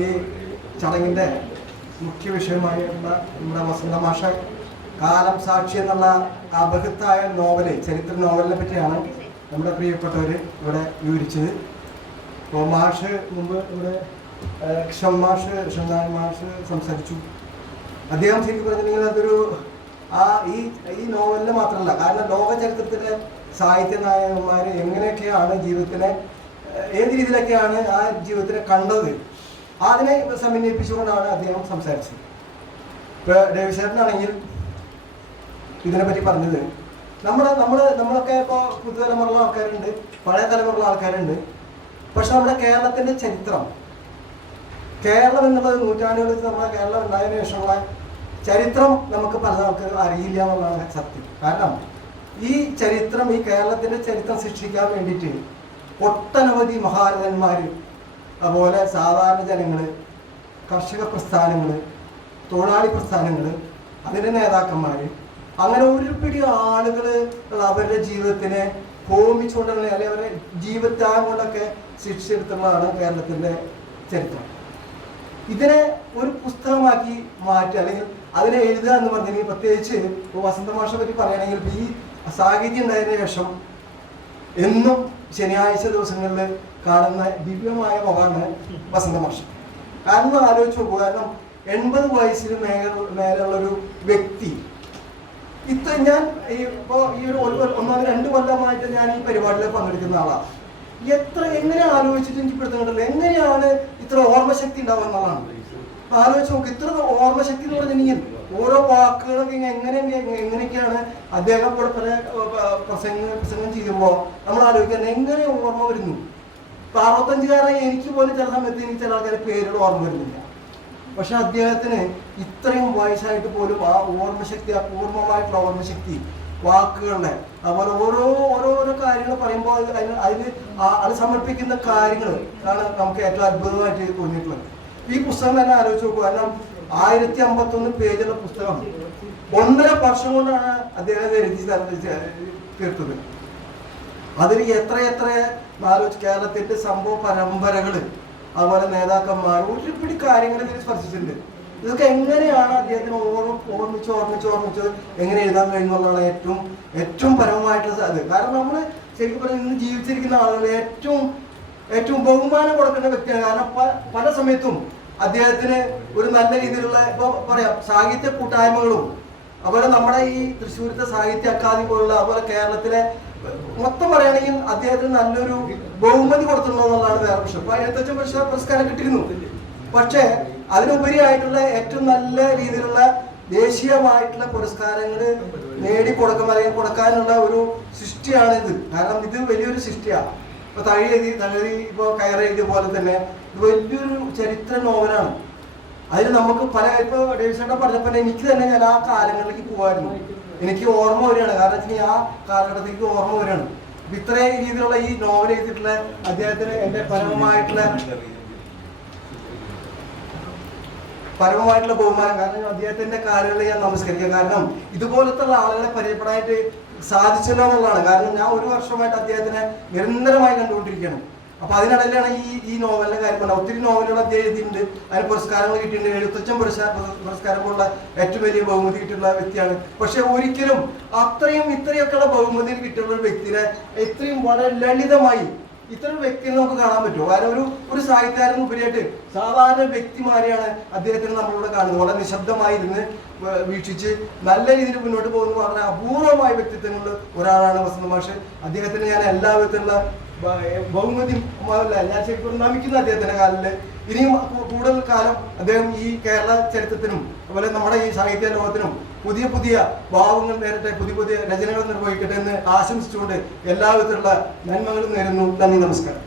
ഈ ചടങ്ങിന്റെ മുഖ്യ വിഷയമായിട്ടുള്ള നമ്മുടെ വസന്ത മാഷ കാലം സാക്ഷി എന്നുള്ള ആ ബൃഹത്തായ നോവൽ ചരിത്ര നോവലിനെ പറ്റിയാണ് നമ്മുടെ പ്രിയപ്പെട്ടവർ ഇവിടെ വിവരിച്ചത്. അപ്പോൾ മാഷ് മുമ്പ് ഇവിടെ ഷമ്മാഷ് മാഷ് ഷംനാൻ മാഷ് സംസാരിച്ചു. അദ്ദേഹം ശരിക്കും പറഞ്ഞിട്ടുണ്ടെങ്കിൽ അതൊരു ആ ഈ ഈ നോവലിന് മാത്രമല്ല കാരണം ലോക ചരിത്രത്തിലെ സാഹിത്യ നായകന്മാർ എങ്ങനെയൊക്കെയാണ് ജീവിതത്തിനെ ഏത് രീതിയിലൊക്കെയാണ് ആ ജീവിതത്തിനെ കണ്ടത്? അതിനെ സമന്വയിപ്പിച്ചുകൊണ്ടാണ് അദ്ദേഹം സംസാരിച്ചത്. ഇപ്പോൾ ഡേവിസേട്ടനാണെങ്കിൽ ഇതിനെപ്പറ്റി പറഞ്ഞത് നമ്മൾ നമ്മൾ നമ്മളൊക്കെ ഇപ്പോൾ പുതുതലമുറയുള്ള ആൾക്കാരുണ്ട് പഴയ തലമുറയുള്ള ആൾക്കാരുണ്ട്. പക്ഷെ നമ്മുടെ കേരളത്തിന്റെ ചരിത്രം കേരളം എന്നുള്ളത് നൂറ്റാണ്ടുകളിൽ നമ്മുടെ കേരളം ഉണ്ടായതിനു ശേഷമുള്ള ചരിത്രം നമുക്ക് പല ആൾക്കാർ അറിയില്ല എന്നുള്ളതാണ് സത്യം. കാരണം ഈ ചരിത്രം ഈ കേരളത്തിന്റെ ചരിത്രം സൃഷ്ടിക്കാൻ വേണ്ടിയിട്ട് ഒട്ടനവധി മഹാരഥന്മാർ അതുപോലെ സാധാരണ ജനങ്ങൾ കർഷക പ്രസ്ഥാനങ്ങൾ തൊഴിലാളി പ്രസ്ഥാനങ്ങൾ അതിന്റെ നേതാക്കന്മാർ അങ്ങനെ ഒരു പിടി ആളുകൾ അവരുടെ ജീവിതത്തിനെ ഹോമിച്ചുകൊണ്ടുള്ള അല്ലെങ്കിൽ അവരുടെ ജീവിതം കൊണ്ടൊക്കെ ശിക്ഷിച്ചെടുത്തുള്ളതാണ് കേരളത്തിന്റെ ചരിത്രം. ഇതിനെ ഒരു പുസ്തകമാക്കി മാറ്റുക അല്ലെങ്കിൽ അതിനെ എഴുതുക എന്ന് പറഞ്ഞിട്ടുണ്ടെങ്കിൽ പ്രത്യേകിച്ച് വസന്തമാഷെ പറ്റി പറയുകയാണെങ്കിൽ ഈ സാഹിത്യം ഉണ്ടായതിനു ശേഷം എന്നും ശനിയാഴ്ച ദിവസങ്ങളിൽ കാണുന്ന ദിവ്യമായ മുഖമാണ് വസന്തമാഷ് കാരണം ആലോചിച്ച് നോക്കുക കാരണം എൺപത് വയസ്സിന് മേലെ ഒരു വ്യക്തി ഇത്ര ഞാൻ ഇപ്പോ ഈ ഒരു ഒന്നാമത് രണ്ട് കൊല്ലമായിട്ട് ഞാൻ ഈ പരിപാടിയിൽ പങ്കെടുക്കുന്ന ആളാണ്. എത്ര എങ്ങനെ ആലോചിച്ചിട്ട് എനിക്ക് പെടുത്തുന്നുണ്ടല്ലോ എങ്ങനെയാണ് ഇത്ര ഓർമ്മശക്തി അപ്പൊ ആലോചിച്ച് നോക്ക് ഇത്ര ഓർമ്മശക്തി എന്ന് പറഞ്ഞിട്ടുണ്ടെങ്കിൽ ഓരോ വാക്കുകളും ഇങ്ങനെ എങ്ങനെ എങ്ങനെ- എങ്ങനെയൊക്കെയാണ് അദ്ദേഹം കൂടെ പല പ്രസംഗ പ്രസംഗം ചെയ്യുമ്പോൾ നമ്മൾ ആലോചിക്കുന്നത് എങ്ങനെ ഓർമ്മ വരുന്നു? ഇപ്പൊ അറുപത്തഞ്ചുകാരൻ എനിക്ക് പോലും ചില സമയത്ത് എനിക്ക് ചില ആൾക്കാരെ പേരുകൾ ഓർമ്മ വരുന്നില്ല. പക്ഷെ അദ്ദേഹത്തിന് ഇത്രയും വയസ്സായിട്ട് പോലും ആ ഓർമ്മശക്തി അപൂർവമായിട്ടുള്ള ഓർമ്മശക്തി വാക്കുകളുടെ അതുപോലെ ഓരോ ഓരോരോ കാര്യങ്ങൾ പറയുമ്പോൾ അത് അതിന് ആ- അത് സമർപ്പിക്കുന്ന കാര്യങ്ങൾ ആണ് നമുക്ക് ഏറ്റവും അത്ഭുതമായിട്ട് തോന്നിയിട്ടുള്ളത്. ഈ പുസ്തകം തന്നെ ആലോചിച്ച് നോക്കുക കാരണം ആയിരത്തി അമ്പത്തൊന്ന് പേജുള്ള പുസ്തകം ഒന്നര വർഷം കൊണ്ടാണ് അദ്ദേഹം എഴുതി തീർത്തത്. അതിൽ എത്ര എത്ര കേരളത്തിന്റെ സംഭവ പരമ്പരകൾ അതുപോലെ നേതാക്കന്മാർ ഒരുപിടി കാര്യങ്ങൾ ഇതിൽ സ്പർശിച്ചിട്ടുണ്ട്. ഇതൊക്കെ എങ്ങനെയാണ് അദ്ദേഹത്തിന് ഓർമ്മ ഓർമ്മിച്ച് ഓർമ്മിച്ച് ഓർമ്മിച്ച് എങ്ങനെ എഴുതാൻ കഴിയുന്നുള്ളതാണ് ഏറ്റവും ഏറ്റവും പരമമായിട്ടുള്ള അത് കാരണം നമ്മൾ ശരിക്കും പറഞ്ഞാൽ ഇന്ന് ജീവിച്ചിരിക്കുന്ന ആളുകൾ ഏറ്റവും ഏറ്റവും ബഹുമാനം കൊടുക്കേണ്ട വ്യക്തിയാണ്. കാരണം പല സമയത്തും അദ്ദേഹത്തിന് ഒരു നല്ല രീതിയിലുള്ള ഇപ്പൊ പറയാം സാഹിത്യ കൂട്ടായ്മകളും അതുപോലെ നമ്മുടെ ഈ തൃശ്ശൂരത്തെ സാഹിത്യ അക്കാദമി പോലുള്ള അതുപോലെ കേരളത്തിലെ മൊത്തം പറയുകയാണെങ്കിൽ അദ്ദേഹത്തിന് നല്ലൊരു ബഹുമതി കൊടുത്തിട്ടുണ്ടോ എന്നുള്ളതാണ് വേറെ പക്ഷേ അപ്പൊ അതിനകത്ത് പുരസ്കാരം പുരസ്കാരം കിട്ടിയിരുന്നു. പക്ഷേ അതിനുപരിയായിട്ടുള്ള ഏറ്റവും നല്ല രീതിയിലുള്ള ദേശീയമായിട്ടുള്ള പുരസ്കാരങ്ങൾ നേടി നേടിക്കൊടുക്കും അല്ലെങ്കിൽ കൊടുക്കാനുള്ള ഒരു സൃഷ്ടിയാണ് ഇത് കാരണം ഇത് വലിയൊരു സൃഷ്ടിയാണ്. ഇപ്പൊ തഴി എഴുതി തകഴി ഇപ്പൊ കയറി എഴുതിയ പോലെ തന്നെ. ഇത് വലിയൊരു ചരിത്ര നോവലാണ്. അതിൽ നമുക്ക് പല ഇപ്പൊ ഡേവിസേട്ടൻ പറഞ്ഞപ്പോൾ എനിക്ക് തന്നെ ഞാൻ ആ കാലങ്ങളിലേക്ക് പോകായിരുന്നു എനിക്ക് ഓർമ്മ വരികയാണ്. കാരണം ആ കാലഘട്ടത്തിലേക്ക് ഓർമ്മ വരികയാണ്. ഇത്രയും രീതിയിലുള്ള ഈ നോവൽ എഴുതിയിട്ടുള്ള അദ്ദേഹത്തിന് എന്റെ പരമമായിട്ടുള്ള പരമമായിട്ടുള്ള ബഹുമാനം. കാരണം അദ്ദേഹത്തിന്റെ കാലുകളിൽ ഞാൻ നമസ്കരിക്കുക. കാരണം ഇതുപോലത്തുള്ള ആളുകളെ പരിചയപ്പെടാനായിട്ട് സാധിച്ചല്ലോ എന്നുള്ളതാണ്. കാരണം ഞാൻ ഒരു വർഷമായിട്ട് അദ്ദേഹത്തിനെ നിരന്തരമായി കണ്ടുകൊണ്ടിരിക്കുകയാണ്. അപ്പൊ അതിനിടയിലാണ് ഈ ഈ നോവലിന്റെ കാര്യം പറഞ്ഞത്. ഒത്തിരി നോവലുകൾ അദ്ദേഹം എഴുതിയിട്ടുണ്ട്. അതിന് പുരസ്കാരങ്ങൾ കിട്ടിയിട്ടുണ്ട്. എഴുത്തച്ഛൻ പുരസ്കാര പോലുള്ള ഏറ്റവും വലിയ ബഹുമതി കിട്ടിയിട്ടുള്ള വ്യക്തിയാണ്. പക്ഷെ ഒരിക്കലും അത്രയും ഇത്രയൊക്കെയുള്ള ബഹുമതി കിട്ടിയുള്ള ഒരു വ്യക്തിനെ ഇത്രയും വളരെ ലളിതമായി ഇത്തരം വ്യക്തിയെ നമുക്ക് കാണാൻ പറ്റുമോ? കാരണം ഒരു ഒരു സാഹിത്യകാരൻ ഉപരിയായിട്ട് സാധാരണ വ്യക്തിമാരെയാണ് അദ്ദേഹത്തിന് നമ്മളിവിടെ കാണുന്നത്. വളരെ നിശബ്ദമായി ഇരുന്ന് വീക്ഷിച്ച് നല്ല രീതിയിൽ മുന്നോട്ട് പോകുന്ന വളരെ അപൂർവമായ വ്യക്തിത്വങ്ങളിൽ ഒരാളാണ് വസന്ത മാഷ് അദ്ദേഹത്തിന് ഞാൻ എല്ലാ വിധത്തിലുള്ള ബഹുമതി ഞാൻ ശരിക്കും നമിക്കുന്ന അദ്ദേഹത്തിന്റെ കാലിൽ. ഇനിയും കൂടുതൽ കാലം അദ്ദേഹം ഈ കേരള ചരിത്രത്തിനും അതുപോലെ നമ്മുടെ ഈ സാഹിത്യ ലോകത്തിനും പുതിയ പുതിയ ഭാവങ്ങൾ നേരട്ടെ പുതിയ പുതിയ രചനകൾ നിർവഹിക്കട്ടെ എന്ന് ആശംസിച്ചുകൊണ്ട് എല്ലാവിധത്തിലുള്ള നന്മകളും നേരുന്നു. നന്ദി നമസ്കാരം.